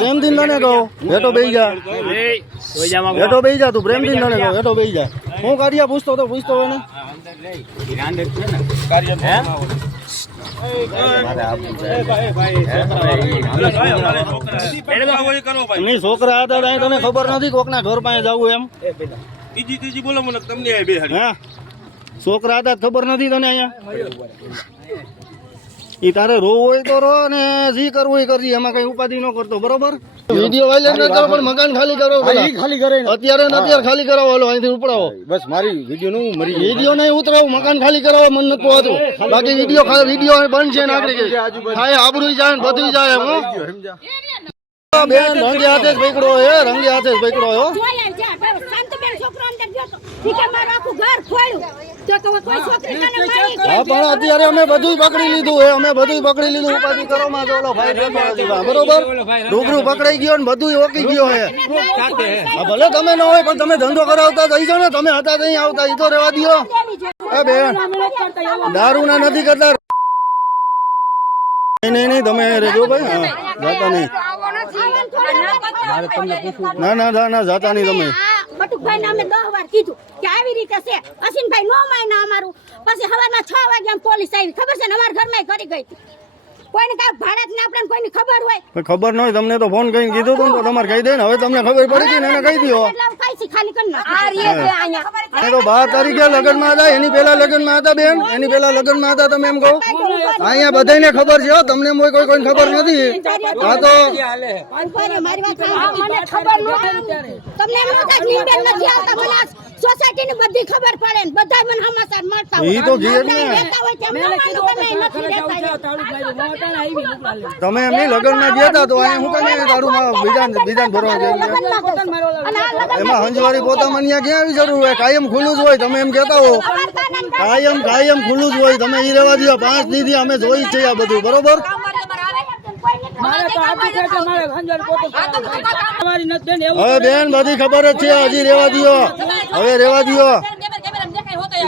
પ્રેમથી તને કહો હેઠો બેહી જા, હેઠો બેહી જા, તું પ્રેમથી તને કહો હેઠો બેહી જા. હું કાર્ય પૂછતો હોય ને છોકરા હતા તને ખબર નથી કોકના ઘર પાસે જવું એમ? ત્રીજી બોલો મને તમને હા છોકરા હતા ખબર નથી તને અહીંયા? ઈ તારે રોવું હોય તો રો ને જી કરવું હોય કરજી, એમાં કઈ ઉપાધિ ન કરતો બરોબર. વિડીયો વાયરલ ન કરો પણ મકાન ખાલી કરો, ખાલી કરે અત્યારે ને અત્યારે ખાલી કરાવો. હાલો અહીંથી ઉપડાવો બસ. મારી વિડીયો નું મરી વિડીયો નહીં ઉતરાવો, મકાન ખાલી કરાવો. મન નથી પોહાતું બાકી વિડીયો બંધ છે ને આપણે આબરૂ જાય ને બધું જાય. બેન રંગે હાથે જ પકડો હે, રંગે હાથે જ પકડો હો. હા પણ અત્યારે અમે બધું પકડી લીધું હે, અમે બધું પકડી લીધું. ઉપાધિ કરો માં તો ઓલો ભાઈ બરોબર રૂબરૂ પકડાઈ ગયો ને બધું ઓકી ગયો હે. ભલે તમે ન હોય પણ તમે ધંધો કરાવતા થઈ જાવ ને, તમે હતા ત્યાં આવતા એ તો રેવા દો. એ બેન દારૂ ના નથી કરતા. નહીં તમે રેજો ભાઈ. હા જાતા નહીં. ના જાતા નહીં તમે. બટુકભાઈ ને અમે 10 વાર કીધું કે આવી રીતે છે. અસીનભાઈ નો માયના અમારું. પછી સવારના 6 વાગ્યા પોલીસ આવી. ખબર છે ને અમારા ઘરમાં કરી ગઈ. કોઈને કઈ ભારત ને આપણે કોઈની ખબર હોય? ખબર ન હોય તમને તો ફોન કરીને કીધું તો તમારે કહી દે ને. હવે તમને ખબર પડી ગઈ ને એને કહી દો. ખાલી કરી નાખ. તો 12 તારીખે લગ્ન માં હતા, એની પેલા લગ્ન માં હતા બેન, એની પેલા લગ્ન માં હતા. તમે એમ કહો અહીંયા બધાને ખબર છે, તમને કોઈને ખબર નથી. હા તો મારી વાત મને ખબર ન તમને એમ નતા નીંદર નથી આવતા. મને સોસાયટી ની બધી ખબર પડે ને બધા મને સમાચાર મળતા હોય. ઈ તો ઘેર ને તમે એમની લગ્ન માં ગયા હતા તો અહીંયા હું કઈ તારું બીજા ભરવા ગયા? એમાં હંજવારી પોતામાં ત્યાં ક્યાં આવી જરૂર હોય? કાયમ ખુલ્લું જ હોય. તમે એમ કેતા હો કાયમ ખુલ્લું જ હોય. તમે ઈ રહેવા દો. 5 દી થી અમે જોઈ છે આ બધું બરોબર. હવે બેન બધી ખબર જ છે, હજી રેવા દો. હવે રેવા દો.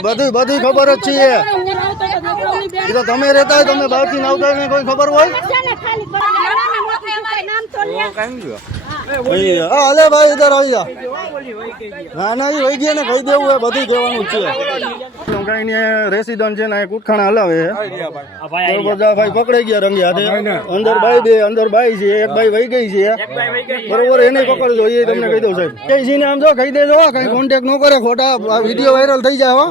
બધું ખબર જ છે. એ તો તમે રહેતા હોય, તમે બહાર થી આવતા હોય કોઈ ખબર હોય? અલે ભાઈ ઇધર આવી જા. ના એ વહી ગયા ને કહી દેવું હોય, બધું કહેવાનું છે. રેસિડન્ટ છે ને કુટખાણા હલાવે બધા ભાઈ પકડાઈ ગયા રંગે હાથે. અંદર બાઈ છે, એક બાઈ વહી ગઈ છે બરોબર. એને પકડજો એ તમને કહી દઉં સાહેબ. કઈ છે ને આમ જો કહી દેજો, કઈ કોન્ટેક્ટ ન કરે ખોટા. વિડીયો વાયરલ થઈ જાય હો.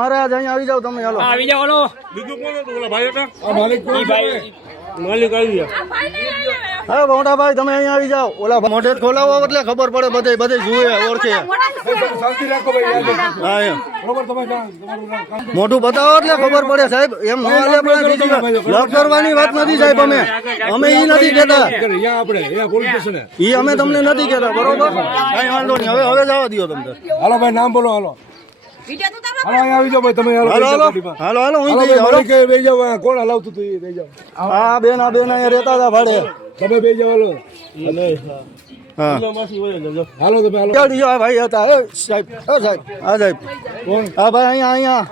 મારે આજ અહીંયા આવી જાવ તમે. હાલો આવી જાવ. બીજું કોણ હતું? ઓલા ભાઈ હતા માલિક આવી ગયા. હા મોટા ભાઈ તમે અહીંયા આવી જાઓ. ઓલા મોઢે ખોલાવો એટલે ખબર પડે. બધે જુએ ઓળખે. મોઢું બતાવો એટલે ખબર પડે સાહેબ. એમ ન હાલે. લવ કરવાની વાત નથી સાહેબ. અમે ઈ નથી કેતા. ઈ અમે તમને નથી કેતા બરોબર. કઈ વાંધો નહીં. હવે જવા દો તમને. હાલો ભાઈ નામ બોલો. હાલો આવી જાઓ ભાઈ તમે. હાલો કોણ હલાવતું હતું? બેસી જાઓ. હા બેન અહીંયા રહેતા હતા ભાડે. તમે બેસી જાઓ. હાલો તમે ભાઈ હતા સાહેબ. હા સાહેબ. હા ભાઈ અહીંયા